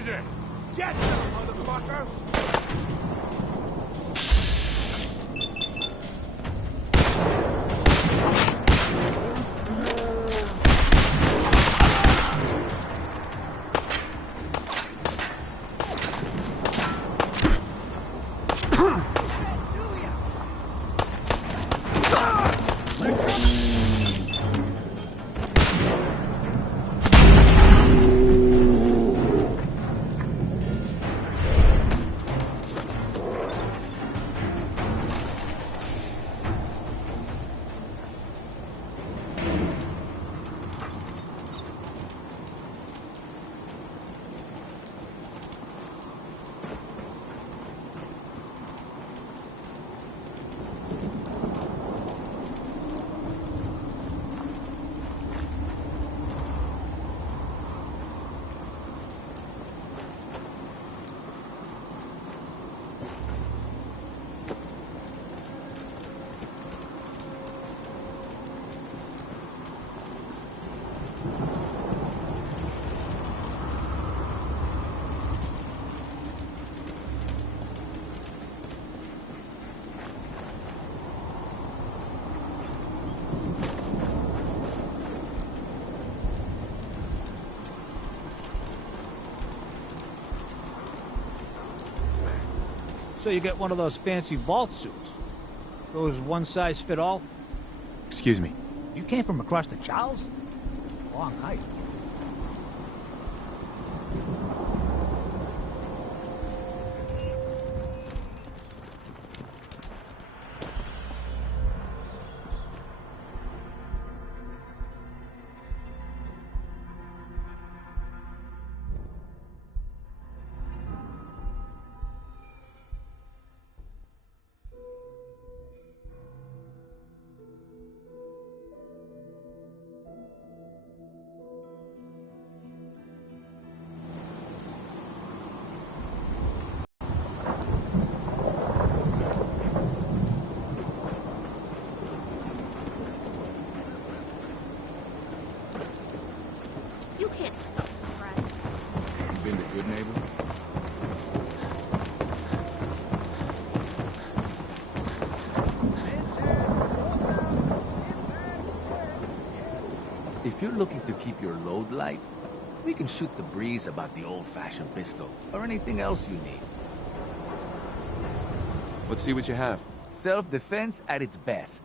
Who's it? Get some, motherfucker! So you get one of those fancy vault suits. Those one-size-fit-all? Excuse me. You came from across the Charles? Long hike. You can't stop me, friend. You been a good neighbor? If you're looking to keep your load light, we can shoot the breeze about the old-fashioned pistol, or anything else you need. Let's see what you have. Self-defense at its best.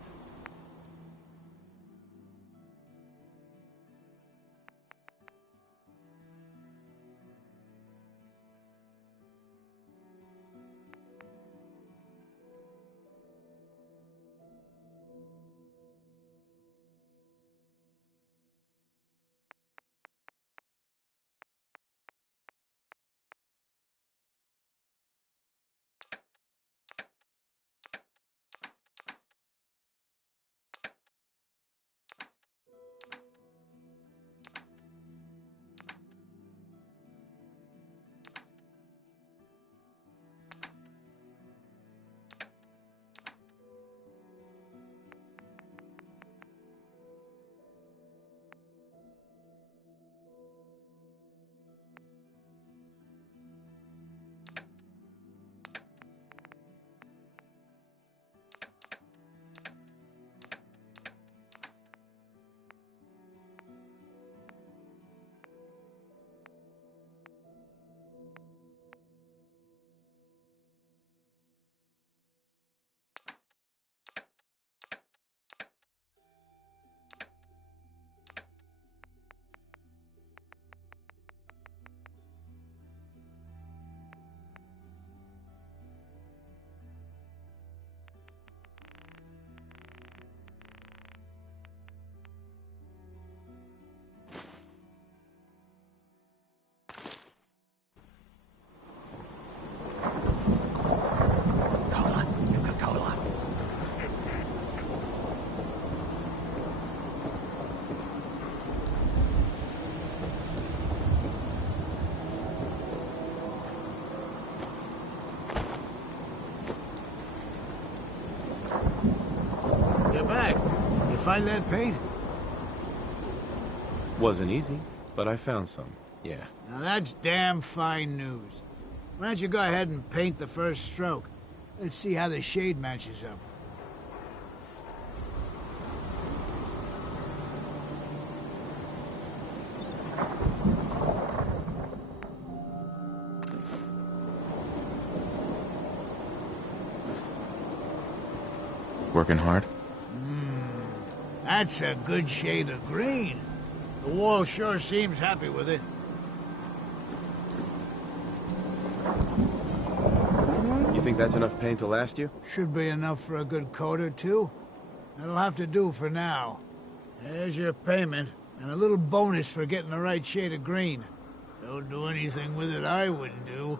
Find that paint? Wasn't easy, but I found some. Yeah. Now that's damn fine news. Why don't you go ahead and paint the first stroke? Let's see how the shade matches up. Working hard? That's a good shade of green. The wall sure seems happy with it. You think that's enough paint to last you? Should be enough for a good coat or two. That'll have to do for now. There's your payment, and a little bonus for getting the right shade of green. Don't do anything with it I wouldn't do.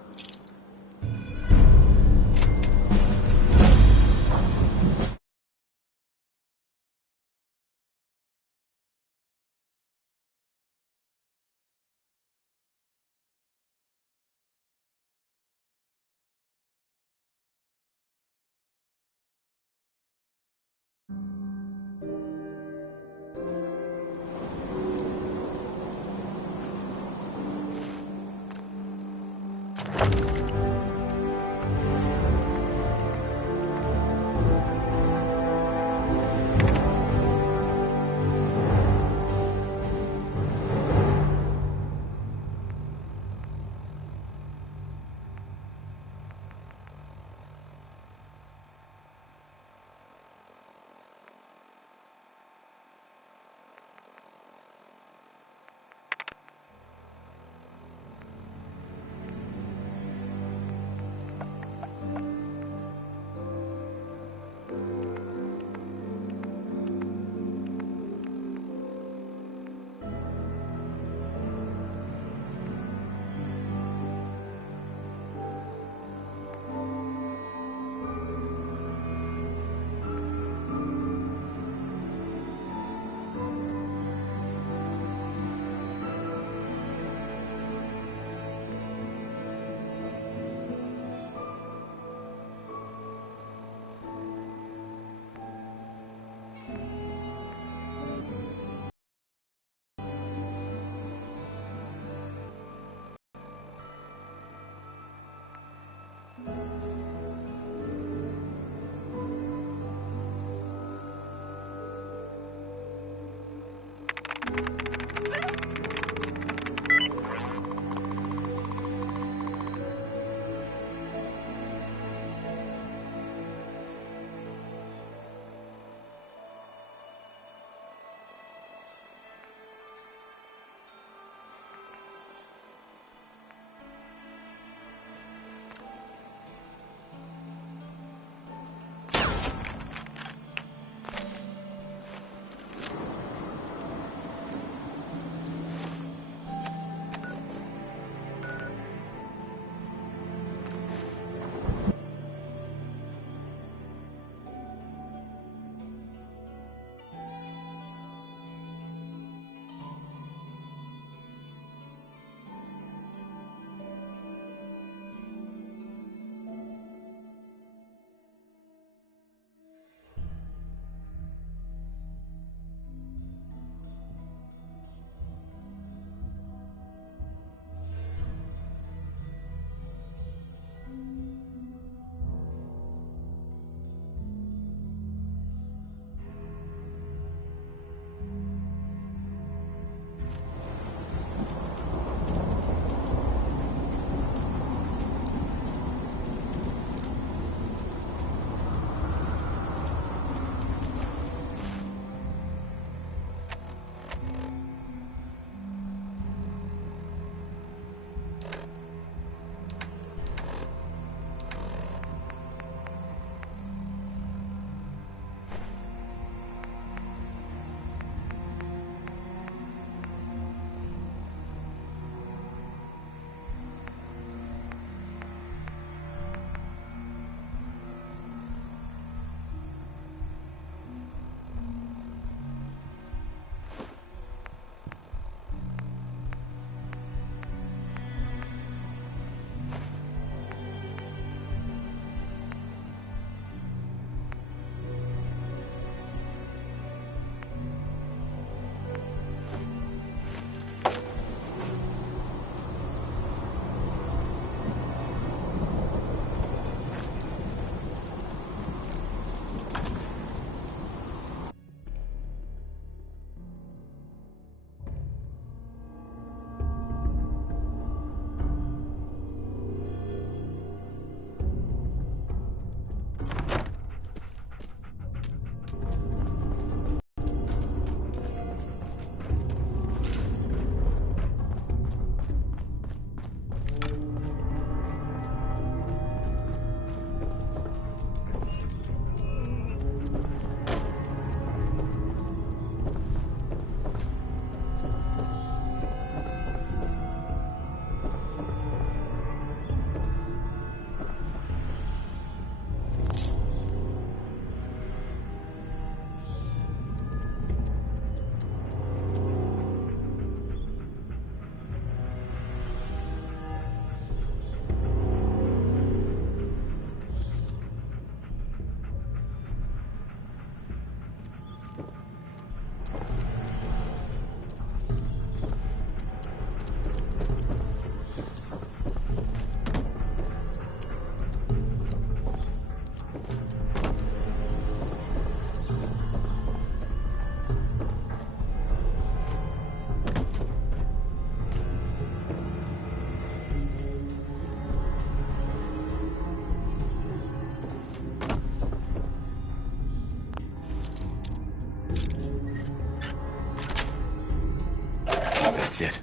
That's it.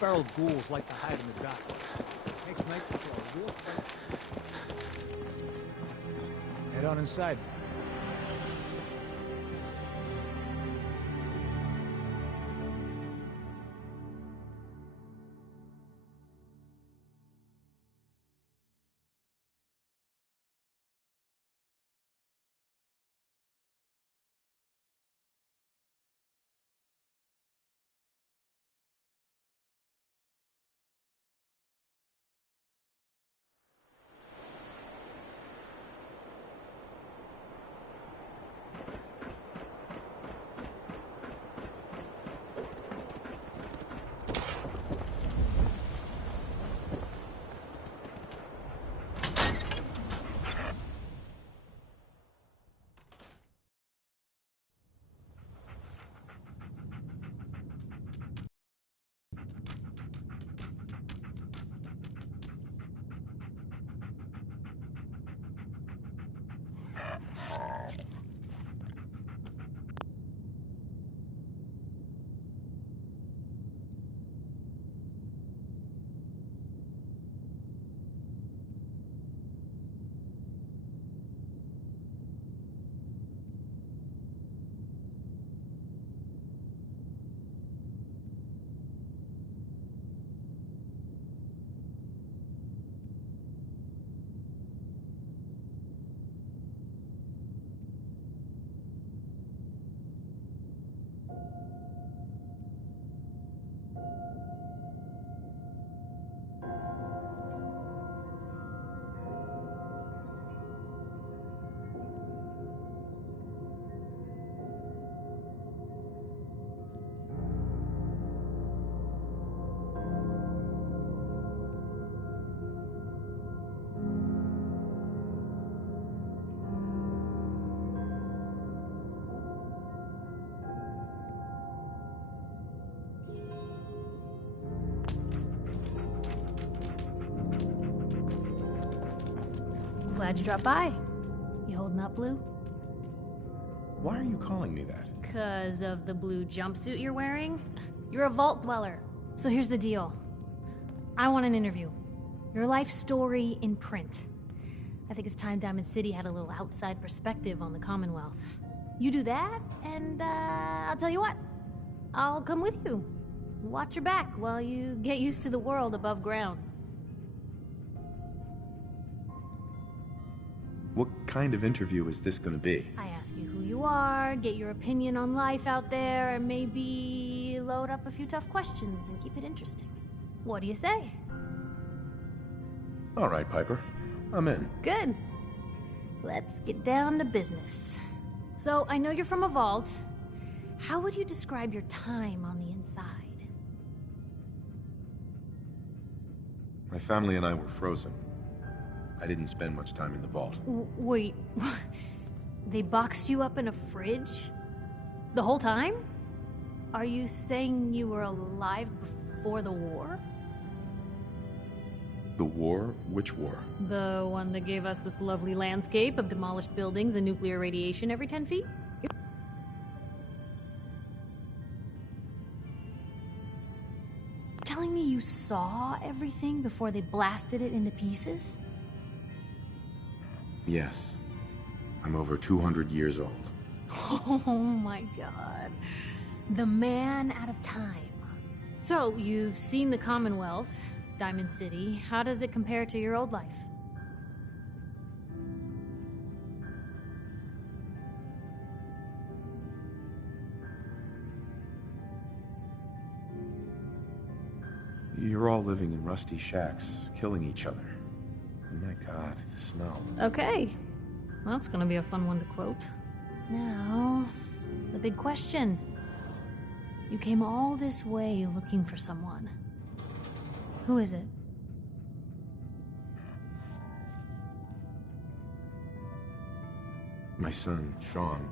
Feral ghouls like to hide in the dark. Makes night patrol real fun. Head on inside. Glad you dropped by. You holding up, Blue? Why are you calling me that? 'Cause of the blue jumpsuit you're wearing? You're a vault dweller. So here's the deal. I want an interview. Your life story in print. I think it's time Diamond City had a little outside perspective on the Commonwealth. You do that, and I'll tell you what. I'll come with you. Watch your back while you get used to the world above ground. What kind of interview is this gonna be? I ask you who you are, get your opinion on life out there, and maybe load up a few tough questions and keep it interesting. What do you say? All right, Piper. I'm in. Good. Let's get down to business. So, I know you're from a vault. How would you describe your time on the inside? My family and I were frozen. I didn't spend much time in the vault. Wait, they boxed you up in a fridge? The whole time? Are you saying you were alive before the war? The war? Which war? The one that gave us this lovely landscape of demolished buildings and nuclear radiation every 10 feet? Telling me you saw everything before they blasted it into pieces? Yes. I'm over 200 years old. Oh my god. The man out of time. So, you've seen the Commonwealth, Diamond City. How does it compare to your old life? You're all living in rusty shacks, killing each other. Oh my god, the smell. Okay. Well, that's gonna be a fun one to quote. Now, the big question. You came all this way looking for someone. Who is it? My son, Sean,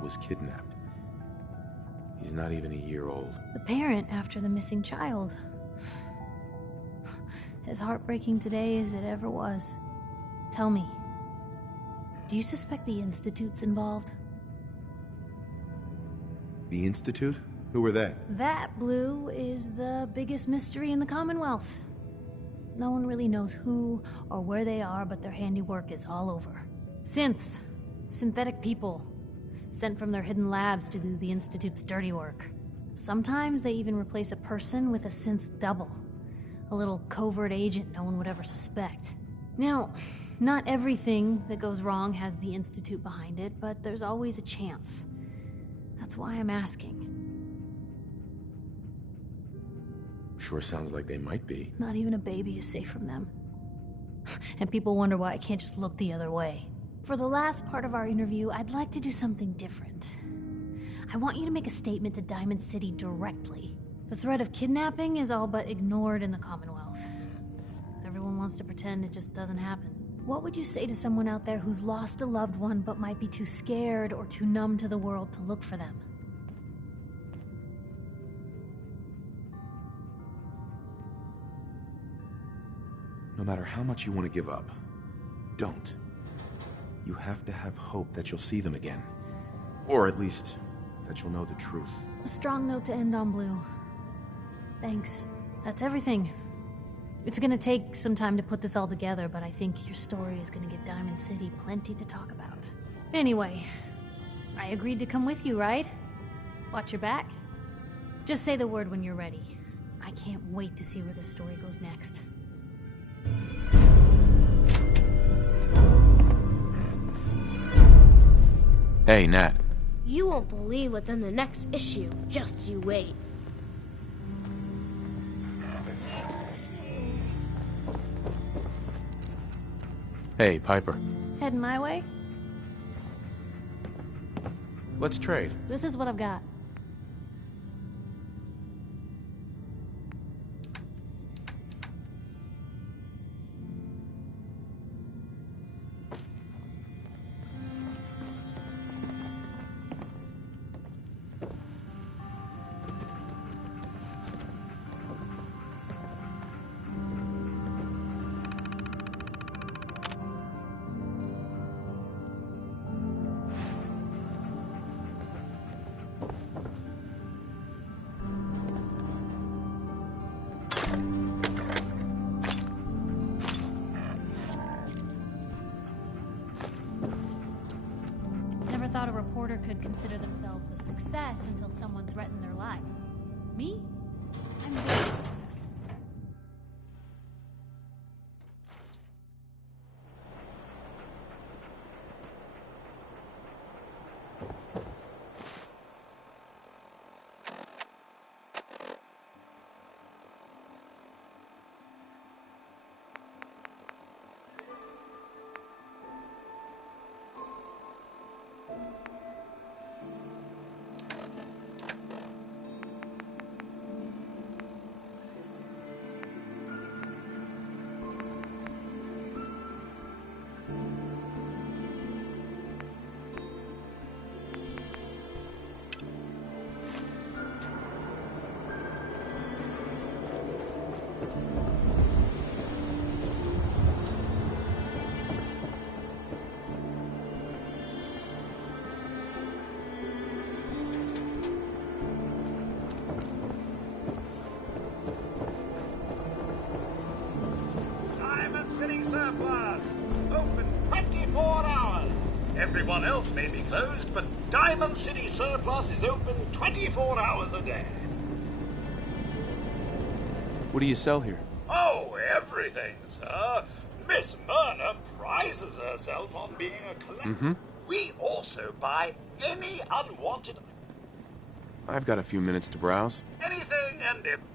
was kidnapped. He's not even a year old. The parent after the missing child. As heartbreaking today as it ever was. Tell me, do you suspect the Institute's involved? The Institute? Who were they? That, Blue, is the biggest mystery in the Commonwealth. No one really knows who or where they are, but their handiwork is all over. Synths. Synthetic people. Sent from their hidden labs to do the Institute's dirty work. Sometimes they even replace a person with a synth double. A little covert agent no one would ever suspect. Now, not everything that goes wrong has the Institute behind it, but there's always a chance. That's why I'm asking. Sure sounds like they might be. Not even a baby is safe from them. And people wonder why I can't just look the other way. For the last part of our interview, I'd like to do something different. I want you to make a statement to Diamond City directly. The threat of kidnapping is all but ignored in the Commonwealth. Everyone wants to pretend it just doesn't happen. What would you say to someone out there who's lost a loved one but might be too scared or too numb to the world to look for them? No matter how much you want to give up, don't. You have to have hope that you'll see them again. Or at least, that you'll know the truth. A strong note to end on, Blue. Thanks. That's everything. It's gonna take some time to put this all together, but I think your story is gonna give Diamond City plenty to talk about. Anyway, I agreed to come with you, right? Watch your back. Just say the word when you're ready. I can't wait to see where this story goes next. Hey, Nat. You won't believe what's in the next issue. Just you wait. Hey, Piper. Heading my way? Let's trade. This is what I've got. Order could consider themselves a success until someone threatened their life. Me? I'm very successful. Diamond City Surplus. Open 24 hours. Everyone else may be closed, but Diamond City Surplus is open 24 hours a day. What do you sell here? Oh, everything, sir. Miss Myrna prizes herself on being a collector. We also buy any unwanted... I've got a few minutes to browse. anything and everything.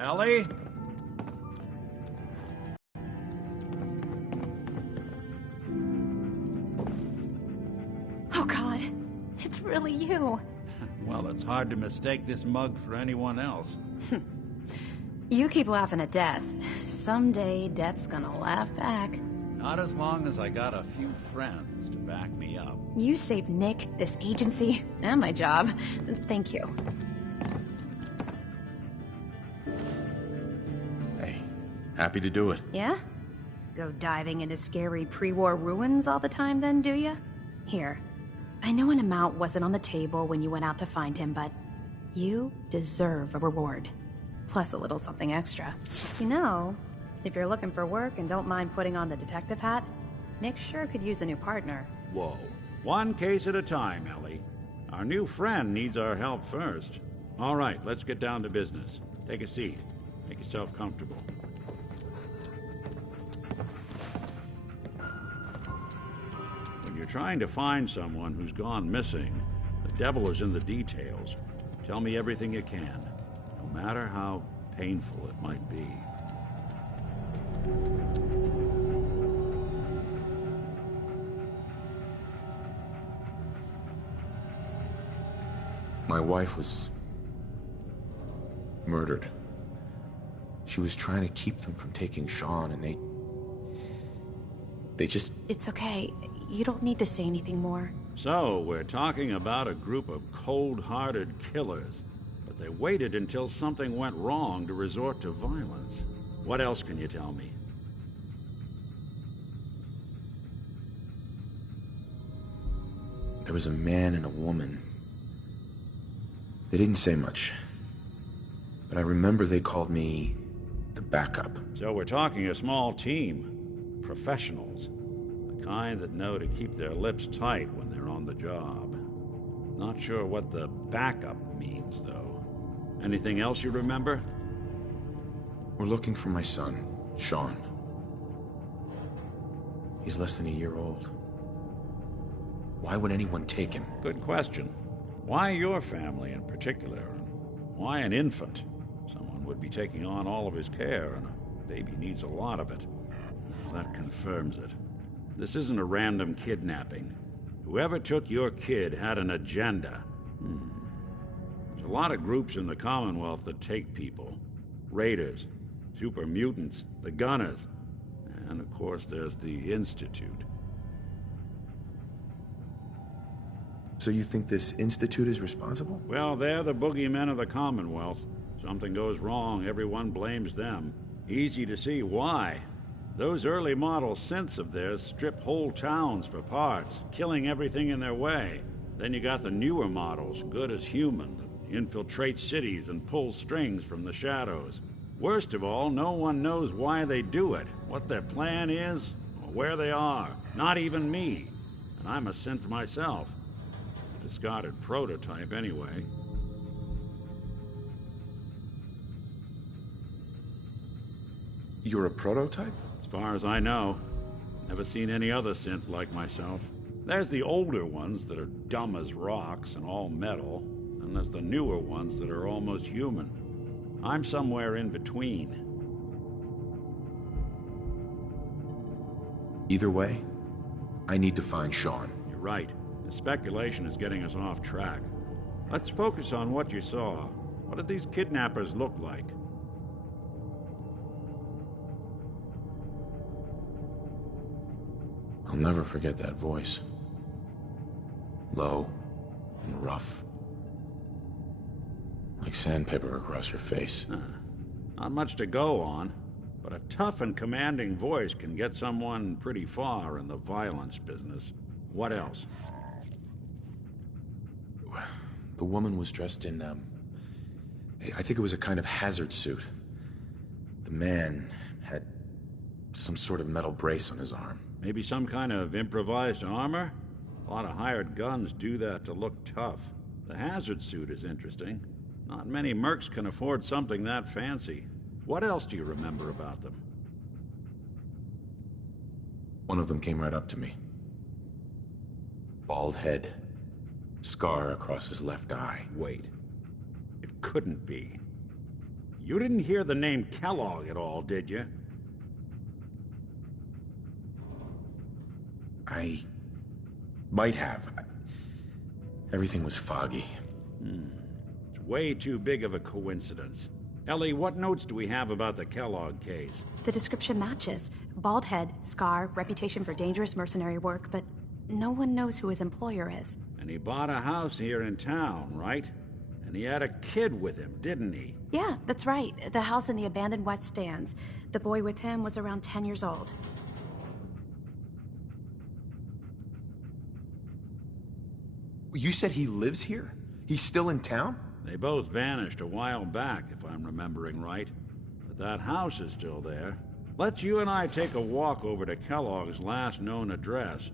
Ellie? Oh, God. It's really you. Well, it's hard to mistake this mug for anyone else. You keep laughing at death. Someday, death's gonna laugh back. Not as long as I got a few friends to back me up. You saved Nick, this agency, and my job. Thank you. Hey, happy to do it. Yeah? Go diving into scary pre-war ruins all the time then, do ya? Here. I know an amount wasn't on the table when you went out to find him, but you deserve a reward. Plus a little something extra. You know, if you're looking for work and don't mind putting on the detective hat, Nick sure could use a new partner. Whoa. One case at a time, Ellie. Our new friend needs our help first. All right, let's get down to business. Take a seat. Make yourself comfortable. When you're trying to find someone who's gone missing, the devil is in the details. Tell me everything you can, no matter how painful it might be. My wife was murdered. She was trying to keep them from taking Sean, and they just... It's okay. You don't need to say anything more. So, we're talking about a group of cold-hearted killers, but they waited until something went wrong to resort to violence. What else can you tell me? There was a man and a woman. They didn't say much, but I remember they called me the backup. So we're talking a small team. Professionals. The kind that know to keep their lips tight when they're on the job. Not sure what the backup means, though. Anything else you remember? We're looking for my son, Sean. He's less than a year old. Why would anyone take him? Good question. Why your family in particular? And why an infant? Someone would be taking on all of his care, and a baby needs a lot of it. that confirms it. This isn't a random kidnapping. Whoever took your kid had an agenda. There's a lot of groups in the Commonwealth that take people. Raiders, super mutants, the Gunners, and of course there's the Institute. So you think this Institute is responsible? Well, they're the boogeymen of the Commonwealth. Something goes wrong, everyone blames them. Easy to see why. Those early model synths of theirs strip whole towns for parts, killing everything in their way. Then you got the newer models, good as human, that infiltrate cities and pull strings from the shadows. Worst of all, no one knows why they do it, what their plan is, or where they are. Not even me. And I'm a synth myself. A discarded prototype, anyway. You're a prototype? As far as I know. Never seen any other synth like myself. There's the older ones that are dumb as rocks and all metal, and there's the newer ones that are almost human. I'm somewhere in between. Either way, I need to find Sean. You're right. The speculation is getting us off track. Let's focus on what you saw. What did these kidnappers look like? I'll never forget that voice. Low and rough. Like sandpaper across your face. Not much to go on, but a tough and commanding voice can get someone pretty far in the violence business. What else? The woman was dressed in, I think it was a kind of hazard suit. The man had some sort of metal brace on his arm. Maybe some kind of improvised armor? A lot of hired guns do that to look tough. The hazard suit is interesting. Not many mercs can afford something that fancy. What else do you remember about them? One of them came right up to me. Bald head. Scar across his left eye. Wait. It couldn't be. You didn't hear the name Kellogg at all, did you? I might have. Everything was foggy. It's way too big of a coincidence. Ellie, what notes do we have about the Kellogg case? The description matches. Bald head, scar, reputation for dangerous mercenary work, but no one knows who his employer is. And he bought a house here in town, right? And he had a kid with him, didn't he? Yeah, that's right. The house in the abandoned West Stands. The boy with him was around 10 years old. You said he lives here? He's still in town? They both vanished a while back, if I'm remembering right. But that house is still there. Let's you and I take a walk over to Kellogg's last known address.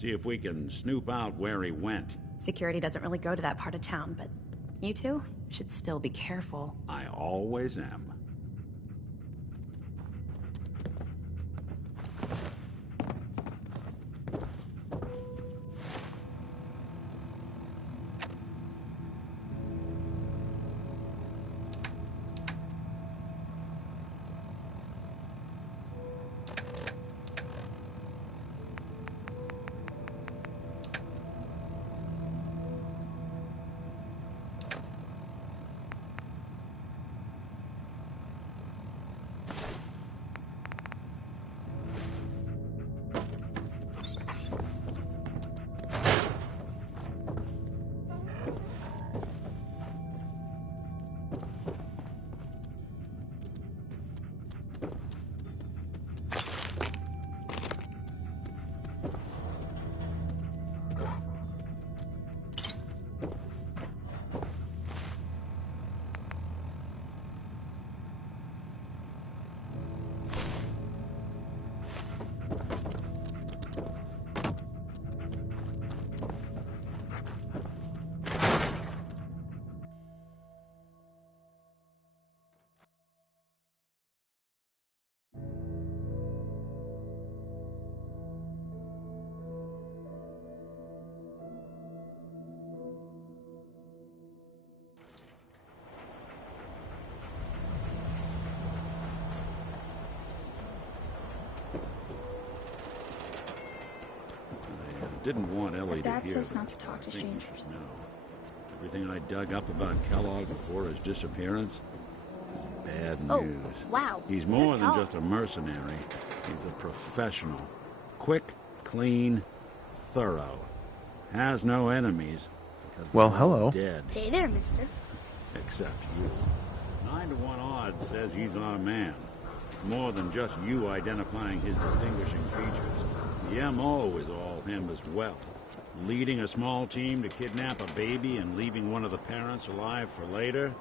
See if we can snoop out where he went. Security doesn't really go to that part of town, but you two should still be careful. I always am. Didn't want Ellie to hear Dad says this, not to talk but I to think you should strangers. know. Everything I dug up about Kellogg before his disappearance is bad Oh, news. wow. He's more You're than tall. just a mercenary. He's a professional. Quick, clean, thorough. Has no enemies. Because Well, they're all hello. Dead. Hey there, mister. Except you. 9 to 1 odds says he's our man. More than just you identifying his distinguishing features. The M.O. is all him as well. Leading a small team to kidnap a baby and leaving one of the parents alive for later.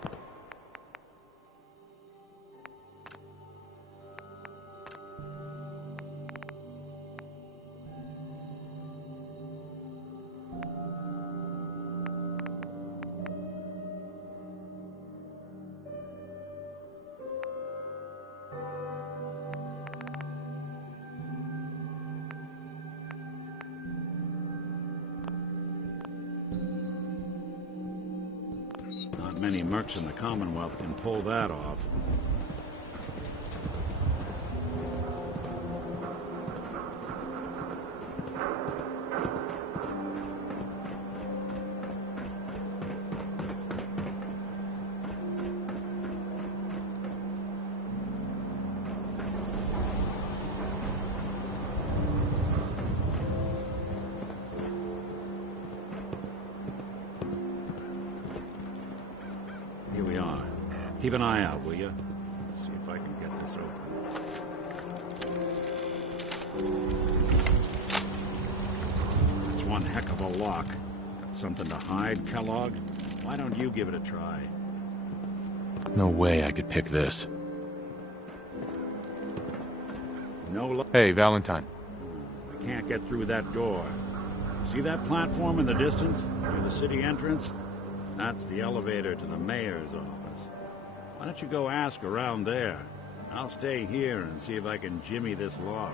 Not many mercs in the Commonwealth can pull that off. Here we are. Keep an eye out, will you? See if I can get this open. That's one heck of a lock. Got something to hide, Kellogg? Why don't you give it a try? No way I could pick this. No luck. Hey, Valentine. We can't get through that door. See that platform in the distance? Near the city entrance? That's the elevator to the mayor's office. Why don't you go ask around there? I'll stay here and see if I can jimmy this lock.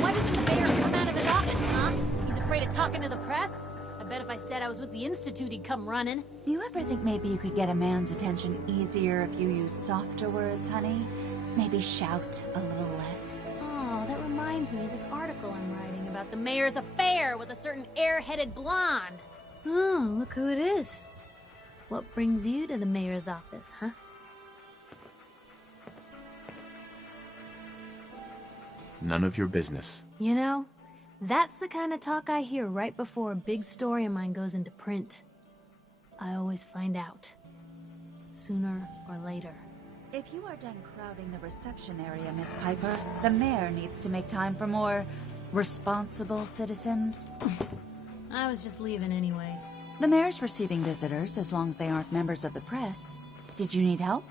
Why doesn't the mayor come out of his office, huh? He's afraid of talking to the press? I bet if I said I was with the Institute, he'd come running. Do you ever think maybe you could get a man's attention easier if you use softer words, honey? Maybe shout a little less? Oh, that reminds me of this article I'm writing about the mayor's affair with a certain airheaded blonde. Oh, look who it is. What brings you to the mayor's office, huh? None of your business. You know, that's the kind of talk I hear right before a big story of mine goes into print. I always find out. Sooner or later. If you are done crowding the reception area, Miss Piper, the mayor needs to make time for more responsible citizens. I was just leaving anyway. The mayor's receiving visitors as long as they aren't members of the press. Did you need help?